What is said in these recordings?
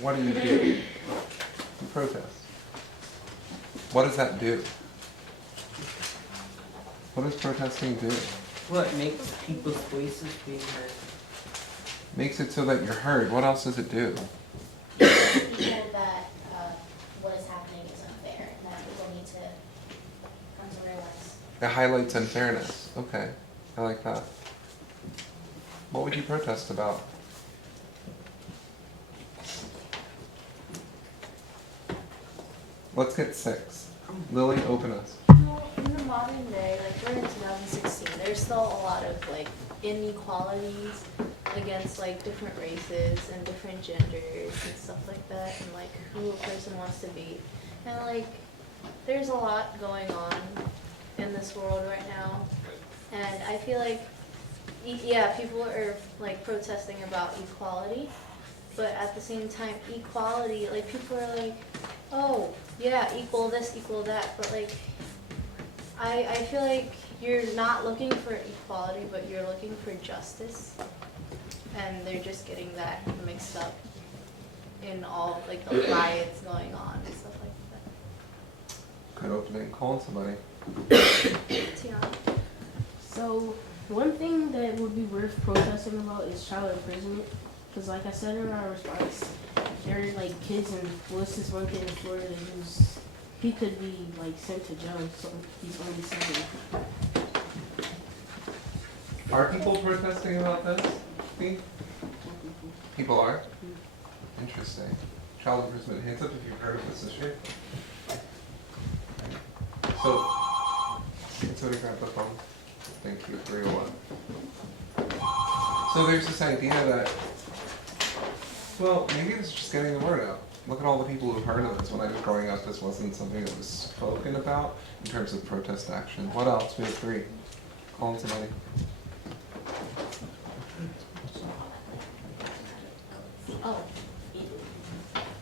what do? You protest. What does that do? What does protesting do? Well, it makes people's voices being heard. Makes it so that you're heard. What else does it do? People that what is happening is unfair and that people need to come to realize. It highlights unfairness. Okay, I like that. What would you protest about? Let's get 6. Lily, open us. Well, in the modern day, like we're in 2016, there's still a lot of like inequalities against like different races and different genders and stuff like that, and like who a person wants to be. And like there's a lot going on in this world right now, and I feel like yeah, people are like protesting about equality, but at the same time, equality, like people are like, oh yeah, equal this, equal that, but like I feel like you're not looking for equality, but you're looking for justice, and they're just getting that mixed up in all like the riots going on and stuff like that. Good opening. Calling somebody. Tiana. So, one thing that would be worth protesting about is child imprisonment. Because like I said in our response, there are like kids in, well, this is one kid in Florida who's, he could be like sent to jail, so he's only 7. Are people protesting about this? Steve? People are? Interesting. Child imprisonment. Hands up if you've heard of this issue. So, can somebody grab the phone? Thank you. 301. So there's this idea that, well, maybe it's just getting the word out. Look at all the people who've heard of this. When I was growing up, this wasn't something that was spoken about in terms of protest action. What else? We have 3. Calling somebody. Oh.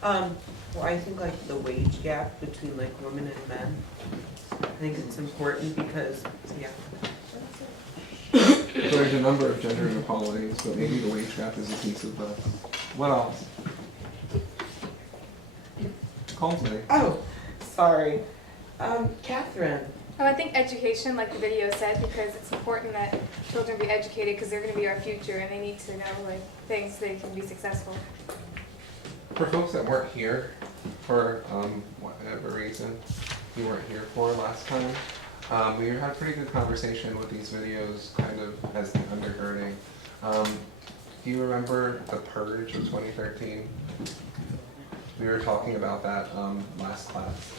Well, I think like the wage gap between like women and men, I think it's important because, yeah. So there's a number of gender inequalities, but maybe the wage gap is a piece of this. What else? Call me. Oh, sorry. Catherine. I think education, like the video said, because it's important that children be educated because they're going to be our future and they need to know like things so they can be successful. For folks that weren't here for whatever reason you weren't here for last time, we had a pretty good conversation with these videos kind of as the undergirding. Do you remember the purge of 2013? We were talking about that last class.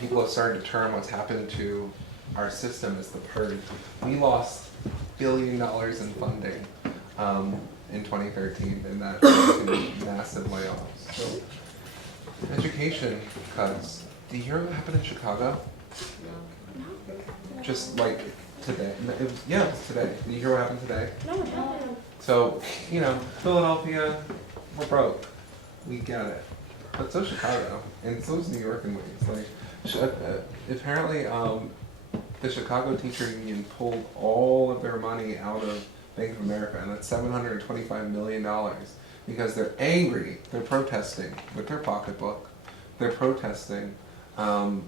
People have started to term what's happened to our system as the purge. We lost $1 billion in funding in 2013, and that led to massive layoffs. So, education cuts. Do you hear what happened in Chicago? Just like today. It was today. Did you hear what happened today? No. So, Philadelphia, we're broke. We get it. But so's Chicago, and so's New York in ways. Like, apparently, the Chicago Teacher Union pulled all of their money out of Bank of America, and that's $725 million, because they're angry. They're protesting with their pocketbook. They're protesting the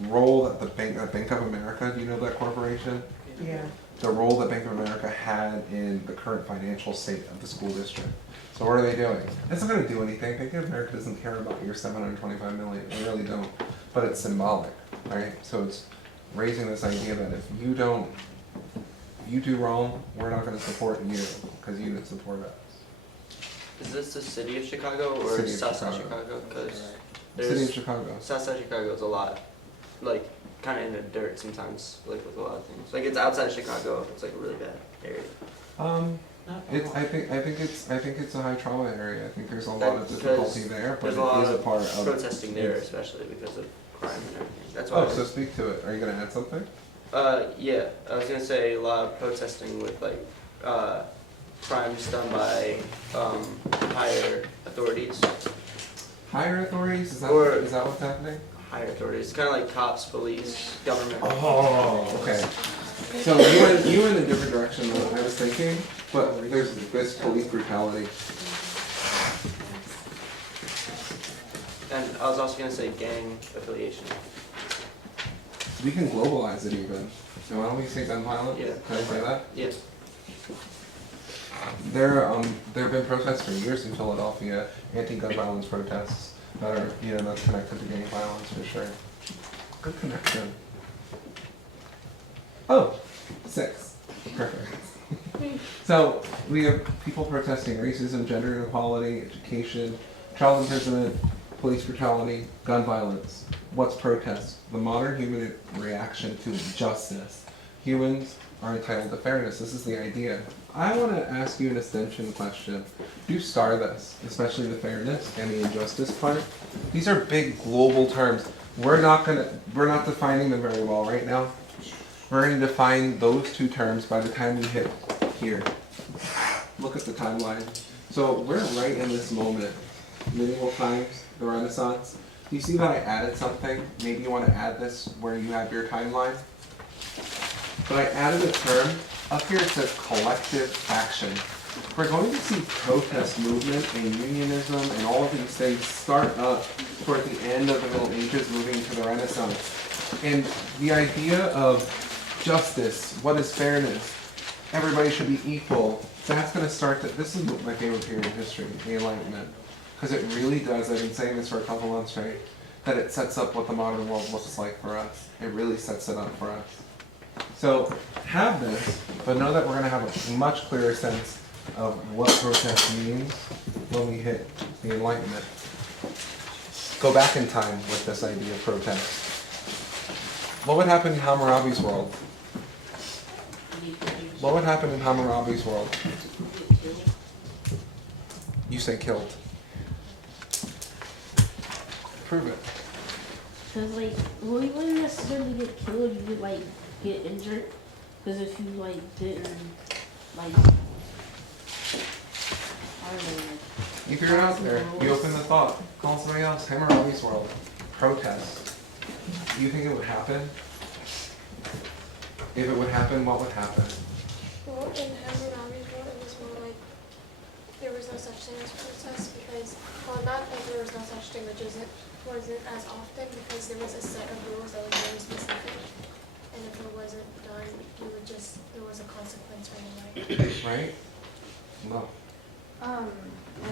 role that the Bank of America. Do you know that corporation? Yeah. The role that Bank of America had in the current financial state of the school district. So what are they doing? It's not going to do anything. Bank of America doesn't care about your $725 million. They really don't. But it's symbolic, right? So it's raising this idea that if you do wrong, we're not going to support you because you didn't support us. Is this the city of Chicago or City of Southside Chicago. Chicago? Because City of Chicago. Southside Chicago is a lot, like, kind of in the dirt sometimes, like with a lot of things. Like it's outside Chicago. It's like a really bad area. I think it's a high trauma area. I think there's a lot of difficulty there, but There's it a lot is a of part of protesting there, especially because of crime and everything. That's why. Oh, so speak to it. Are you going to add something? Yeah, I was gonna say a lot of protesting with like crimes done by higher authorities. Higher authorities? Is that what's happening? Higher authorities, kind of like cops, police, government. Oh, okay. So you went in a different direction than I was thinking, but there's this police brutality. And I was also gonna say gang affiliation. We can globalize it even. So why don't we say gun violence? Yeah. Can I say that? Yes. There have been protests for years in Philadelphia, anti-gun violence protests that are, not connected to gang violence for sure. Good connection. Oh, 6. Perfect. So we have people protesting racism, gender inequality, education, child imprisonment, police brutality, gun violence. What's protest? The modern human reaction to injustice. Humans are entitled to fairness. This is the idea. I want to ask you an extension question. Do star this, especially the fairness and the injustice part. These are big global terms. We're not defining them very well right now. We're going to define those two terms by the time we hit here. Look at the timeline. So we're right in this moment. Medieval times, the Renaissance. Do you see that I added something? Maybe you want to add this where you have your timeline. But I added a term. Up here it says collective action. We're going to see protest movement and unionism and all of these things start up toward the end of the Middle Ages, moving to the Renaissance. And the idea of justice, what is fairness, everybody should be equal, that's going to start, this is my favorite period in history, the Enlightenment. Because it really does, I've been saying this for a couple months straight, that it sets up what the modern world looks like for us. It really sets it up for us. So have this, but know that we're going to have a much clearer sense of what protest means when we hit the Enlightenment. Go back in time with this idea of protest. What would happen in Hammurabi's world? What would happen in Hammurabi's world? You say killed. Prove it. Because, like, well, you wouldn't necessarily get killed, you would, like, get injured. Because if you, like, didn't, like, I don't know, like... You figure it out there. You open the thought. Call somebody else. Hammurabi's world. Protest. Do you think it would happen? If it would happen, what would happen? Well, in Hammurabi's world, it was more like there was no such thing as protest because, well, not that there was no such thing, but just it wasn't as often because there was a set of rules that was very specific. And if it wasn't done, there was a consequence right away. Right? No.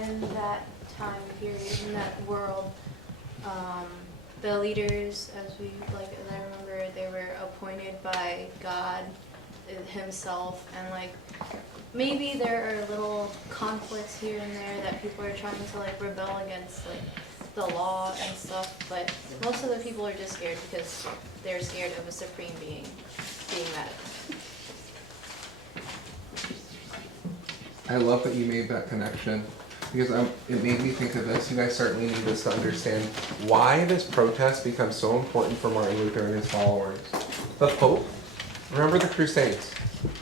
In that time period, in that world, the leaders, as I remember, they were appointed by God himself, and like maybe there are little conflicts here and there that people are trying to like rebel against like the law and stuff, but most of the people are just scared because they're scared of a supreme being mad at them. I love that you made that connection because it made me think of this. You guys certainly need this to understand why this protest becomes so important for Martin Luther and his followers. The Pope, remember the Crusades.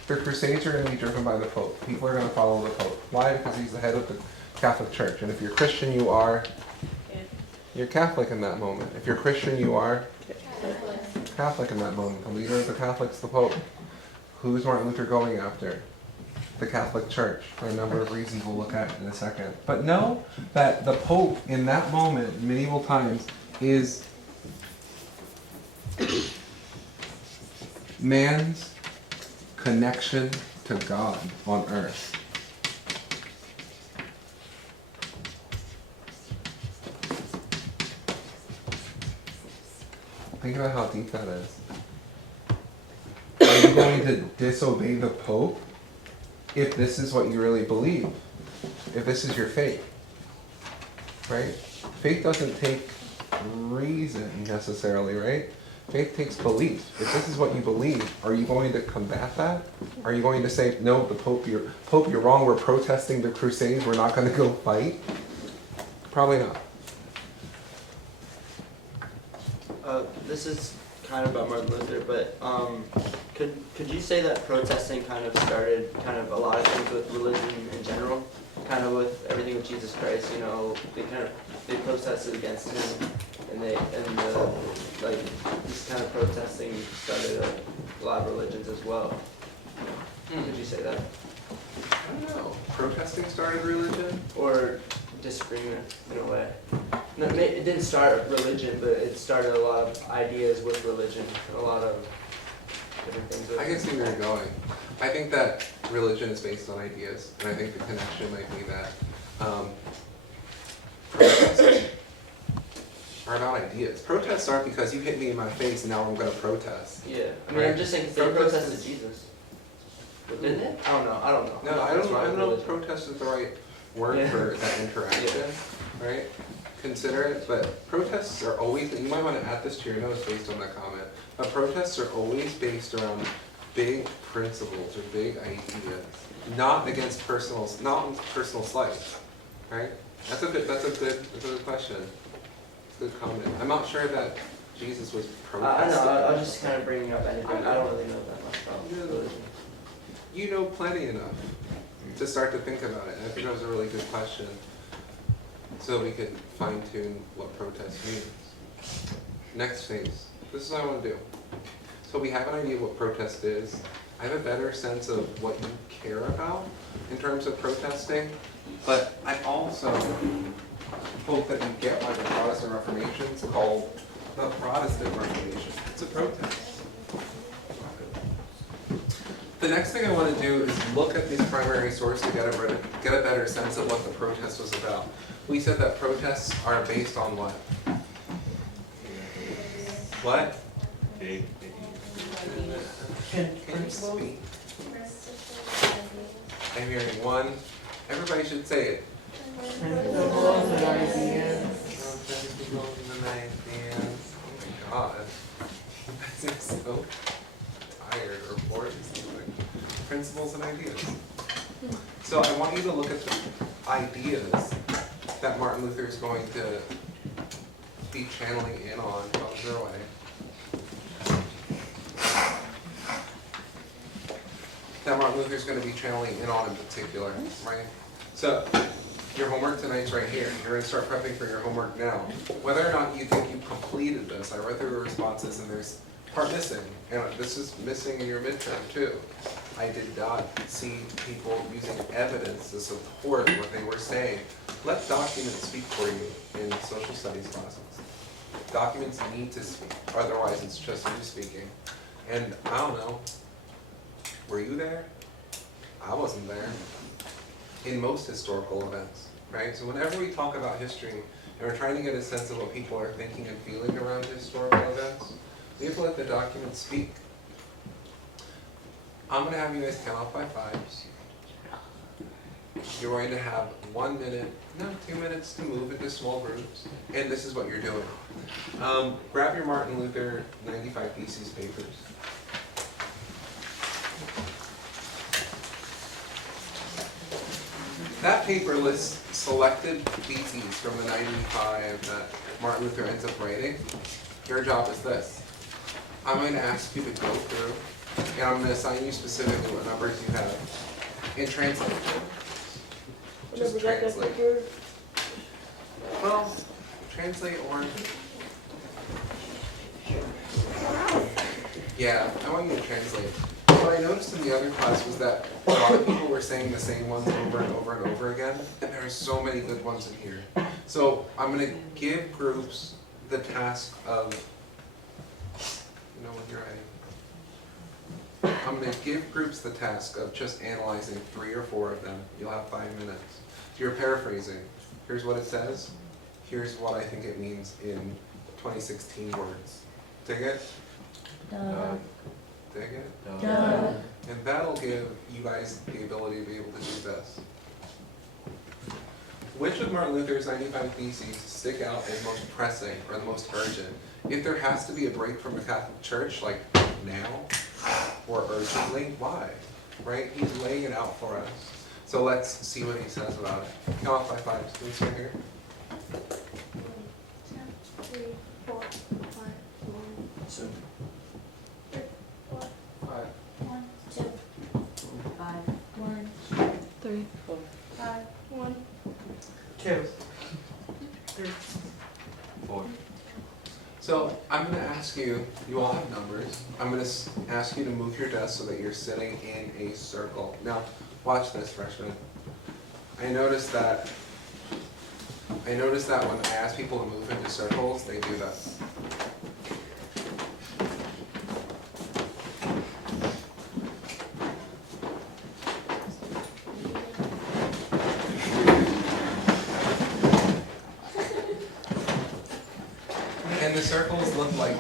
The Crusades are going to be driven by the Pope. People are going to follow the Pope. Why? Because he's the head of the Catholic Church. And if you're Christian, you're Catholic in that moment. If you're Christian, you are Catholic in that moment. The leader of the Catholics, the Pope. Who's Martin Luther going after? The Catholic Church, for a number of reasons we'll look at in a second. But know that the Pope in that moment, in medieval times, is man's connection to God on earth. Think about how deep that is. Are you going to disobey the Pope if this is what you really believe? If this is your faith? Right? Faith doesn't take reason necessarily, right? Faith takes belief. If this is what you believe, are you going to combat that? Are you going to say, no, the Pope, you're wrong, we're protesting the Crusades, we're not going to go fight? Probably not. This is kind of about Martin Luther, but could you say that protesting kind of started kind of a lot of things with religion in general, kind of with everything with Jesus Christ? You know, they protested against him, and this kind of protesting started a lot of religions as well. Could you say that? I don't know. Protesting started religion? Or disagreement in a way? No, it didn't start religion, but it started a lot of ideas with religion, a lot of different things. I can see where you're going. I think that religion is based on ideas, and I think the connection might be that protests are about ideas. Protests aren't because you hit me in my face and now I'm going to protest. Yeah, I mean, Right. I'm just saying they Protest protested is- Jesus. But didn't they? I don't know. I don't know. No, I That's don't wrong know if religion. protest is the right word Yeah. for that interaction, right? Consider it, but protests are always, you might want to add this to your notes based on that comment, but protests are always based around big principles or big ideas, not against personal slights, right? That's a good question. It's a good comment. I'm not sure that Jesus was I protesting. know. I was just kind of bringing up anything. I don't really know that much about religion. You know plenty enough to start to think about it. And I think that was a really good question. So we could fine tune what protest means. Next phase. This is what I want to do. So we have an idea of what protest is. I have a better sense of what you care about in terms of protesting. But I also hope that you get why the Protestant Reformation is called the Protestant Reformation. It's a protest. The next thing I want to do is look at these primary sources to get a better sense of what the protest was about. We said that protests are based on what? What? Can you speak? I'm hearing one. Everybody should say it. Principles and ideas. Principles and ideas. Oh my god. I'm so tired or bored or something. Principles and ideas. So I want you to look at the ideas that Martin Luther is going to be channeling in on. Comes their way. That Martin Luther is going to be channeling in on in particular, right? So your homework tonight's right here. You're going to start prepping for your homework now. Whether or not you think you completed this, I read through the responses and there's part missing. And this is missing in your midterm too. I did not see people using evidence to support what they were saying. Let documents speak for you in social studies classes. Documents need to speak, otherwise it's just you speaking. And I don't know, were you there? I wasn't there. In most historical events, right? So whenever we talk about history and we're trying to get a sense of what people are thinking and feeling around historical events, we have to let the documents speak. I'm going to have you guys count off by fives. You're going to have 1 minute, no, 2 minutes to move into small groups. And this is what you're doing. Grab your Martin Luther 95 Theses papers. That paper lists selected theses from the 95 that Martin Luther ends up writing. Your job is this. I'm going to ask you to go through, and I'm going to assign you specifically what numbers you have, and translate them. Just translate. Well, translate or... Yeah, I want you to translate. What I noticed in the other class was that a lot of people were saying the same ones over and over and over again, and there are so many good ones in here. So I'm going to give groups the task of, when you're ready. I'm going to give groups the task of just analyzing 3 or 4 of them. You'll have 5 minutes. You're paraphrasing. Here's what it says. Here's what I think it means in 2016 words. Dig it? Dig it? And that'll give you guys the ability to be able to do this. Which of Martin Luther's 95 Theses stick out as most pressing or the most urgent? If there has to be a break from the Catholic Church, like now, or urgently, why? Right? He's laying it out for us. So let's see what he says about it. Count off by fives. Can we start here? 1, 2, 3, 4, 5, 1. So, 3, 4, 5. 1, 2, 5, 1, 3, 4, 5, 1. 2. 4. So I'm going to ask you, you all have numbers, I'm going to ask you to move your desk so that you're sitting in a circle. Now, watch this, freshmen. I noticed that I noticed that when I ask people to move into circles, they do this. And the circles look like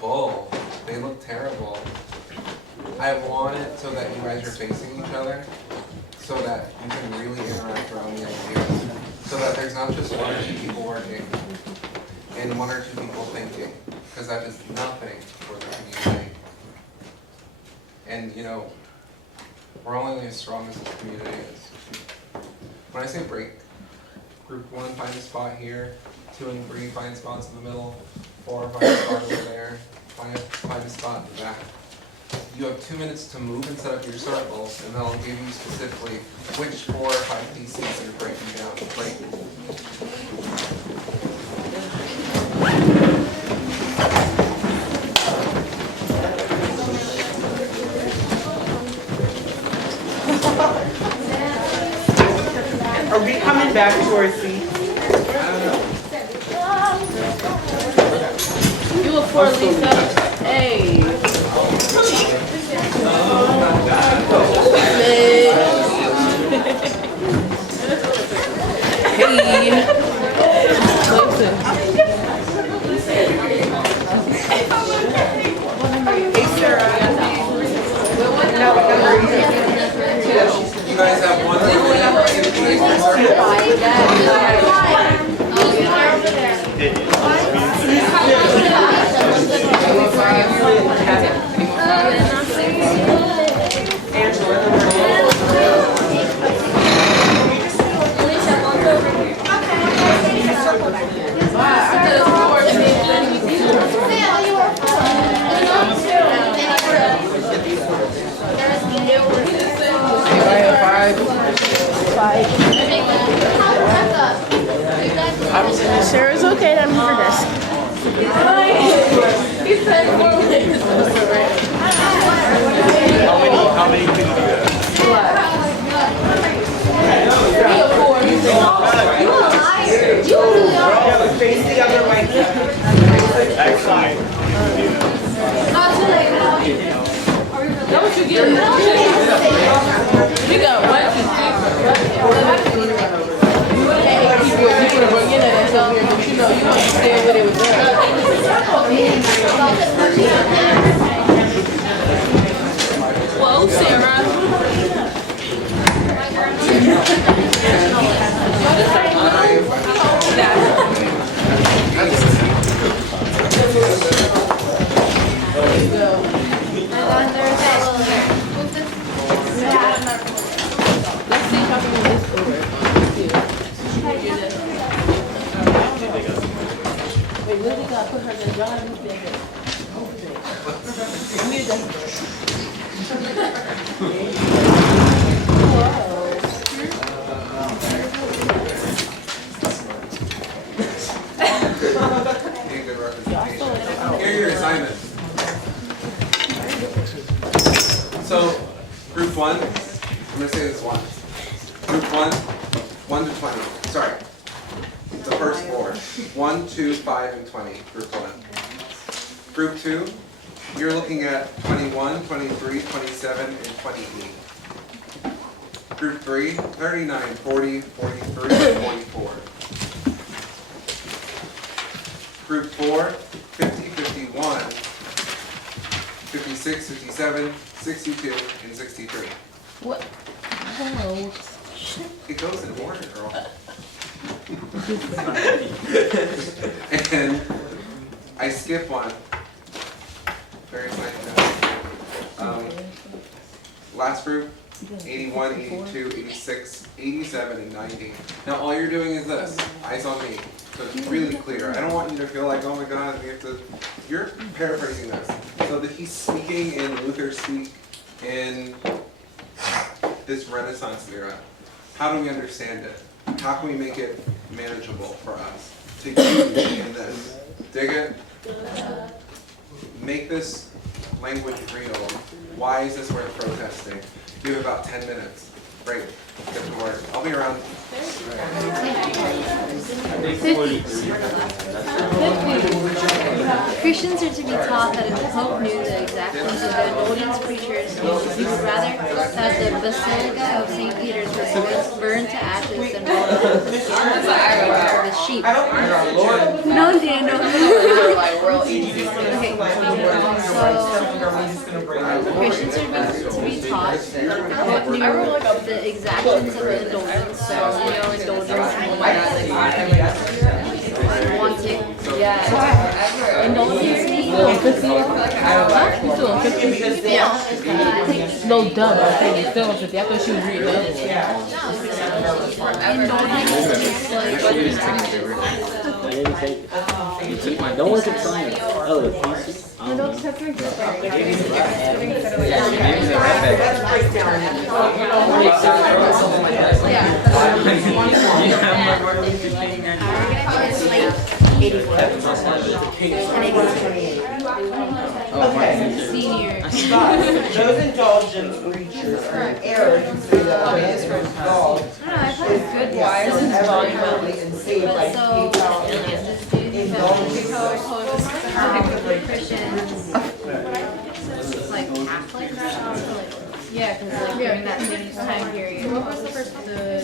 bull. They look terrible. I want it so that you guys are facing each other, so that you can really interact around the ideas. So that there's not just one or two people working and one or two people thinking, because that is nothing for the community. And you know, we're only as strong as this community is. When I say break, group 1 find a spot here, 2 and 3 find spots in the middle, 4 find a spot over there, 5 find a spot in the back. You have 2 minutes to move and set up your circles, and they'll give you specifically which 4 or 5 pieces you're breaking down. Are we coming back to our seats? You look for Lisa. Hey. Hey. Listen. Hey, Sarah. No, what number are you? You guys have one Sarah's okay down her desk. He's trying more legs. How many can you do that? You really are. Face the other way. Actually, That what you get? We got 1, 2, 3. People are bringing it and tell me, but you know, you want to stay with it with them. Whoa, Sarah. There you go. Let's see if I can move this over. Wait, Lily got to put her in John over there. Weird good representation. Here are your assignments. So, group 1, I'm going to say this once. Group 1, 1 to 20. Sorry. The first 4. 1, 2, 5, and 20. Group 1. Group 2, you're looking at 21, 23, 27, and 28. Group 3, 39, 40, 43, and 44. Group 4, 50, 51, 56, 57, 62, and 63. What? Oh. It goes in order, girl. And I skip one. Very exciting. Last group, 81, 82, 86, 87, and 90. Now all you're doing is this, eyes on me. So it's really clear. I don't want you to feel like, oh my God, we have to, you're paraphrasing this. So that he's speaking in Luther's speak in this Renaissance era. How do we understand it? How can we make it manageable for us to use in this? Dig it? Make this language real. Why is this worth protesting? You have about 10 minutes. Great. Get to work. I'll be around. Christians are to be taught that if the Pope knew the exactions of the indulgence preachers, he would rather that the Basilica of St. Peter's were burned to ashes than rolled up into the skin of his sheep. No, Daniel. Christians are to be taught what knew the exactions of the indulgence, so you know indulgence wanting. Yeah. Indulgence means No, dumb. I think it's still 50. I thought she was reading that. Don't look at science. Oh, Adults have to be senior. Those indulgence preachers are in error to say that a man is called Good everly and saved by PayPal indulgence. Like Catholics? Yeah, because like during that same time period. What was the first one? The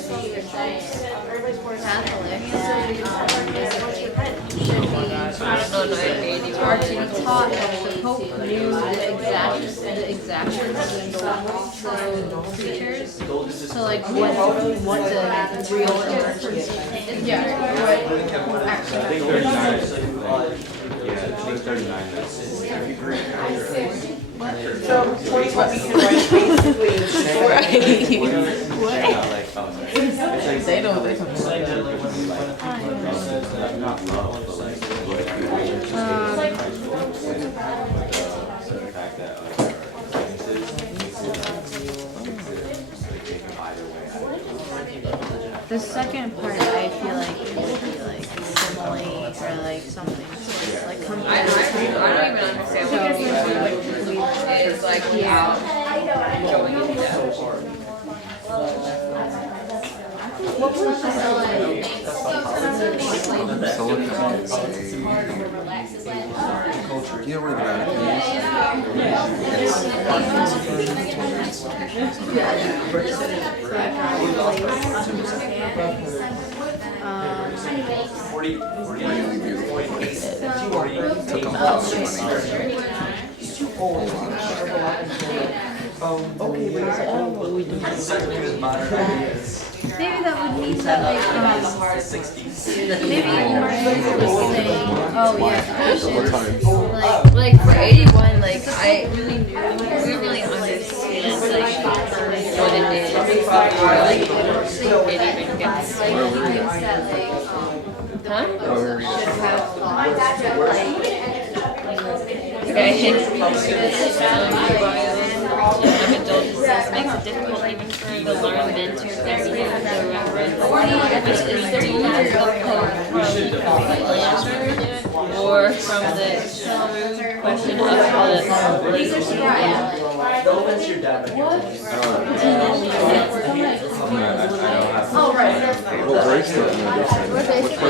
Catholics are to be taught that the Pope knew the exactions of the indulgence preachers. So like what the real indulgence is. Yeah. I think 39. Yeah, I think 39. So, point what we can write basically is to say, They know what they're talking The second part, I feel like it would be like simile or like something. So like I don't even understand what it is like without going into depth. what was the You know where the Vatican Really beautiful place. Took a lot of money. He's too old. Okay, but it's all what we do. maybe that would mean that maybe Martin was saying, oh yeah, Like for 81, like I really knew, we really understand like what it is. Like it even gets. like he thinks that like should have Indulgences makes it difficult even for the learned men to grasp the reverence, which is the leader of hope or from the true question of the leadership. Oh, right. What bracelet do you understand? Which bracelet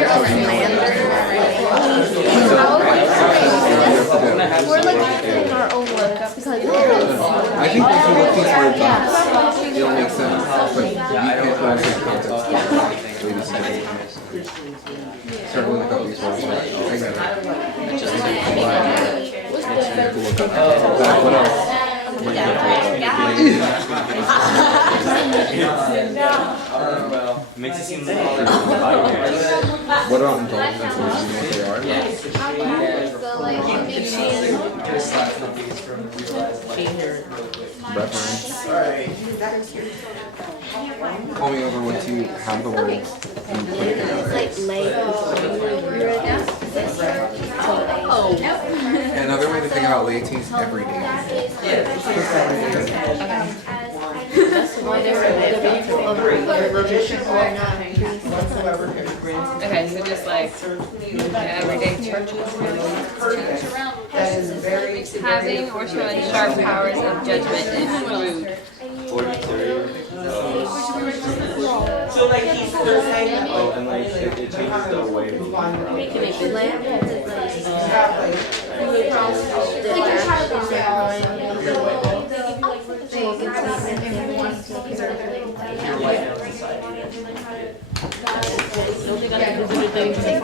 We're like getting our own work because I think if you look these words up, it'll make sense, but you can't put into context. Ladies and gentlemen. Start looking up these words. I get it. Just look up. What else? Makes it seem like What about indulgences? Do you know what they are? Reference. Call me over once you have the words and put it together. Another way to think about laity is every day. that's why they're the people of religion are not Okay, so just like everyday churches. Having or showing sharp powers of judgment is rude. 43. So like they're saying Oh, and like it changes the way we Making a good lamp, like, Your light down society. don't they gotta do the thing?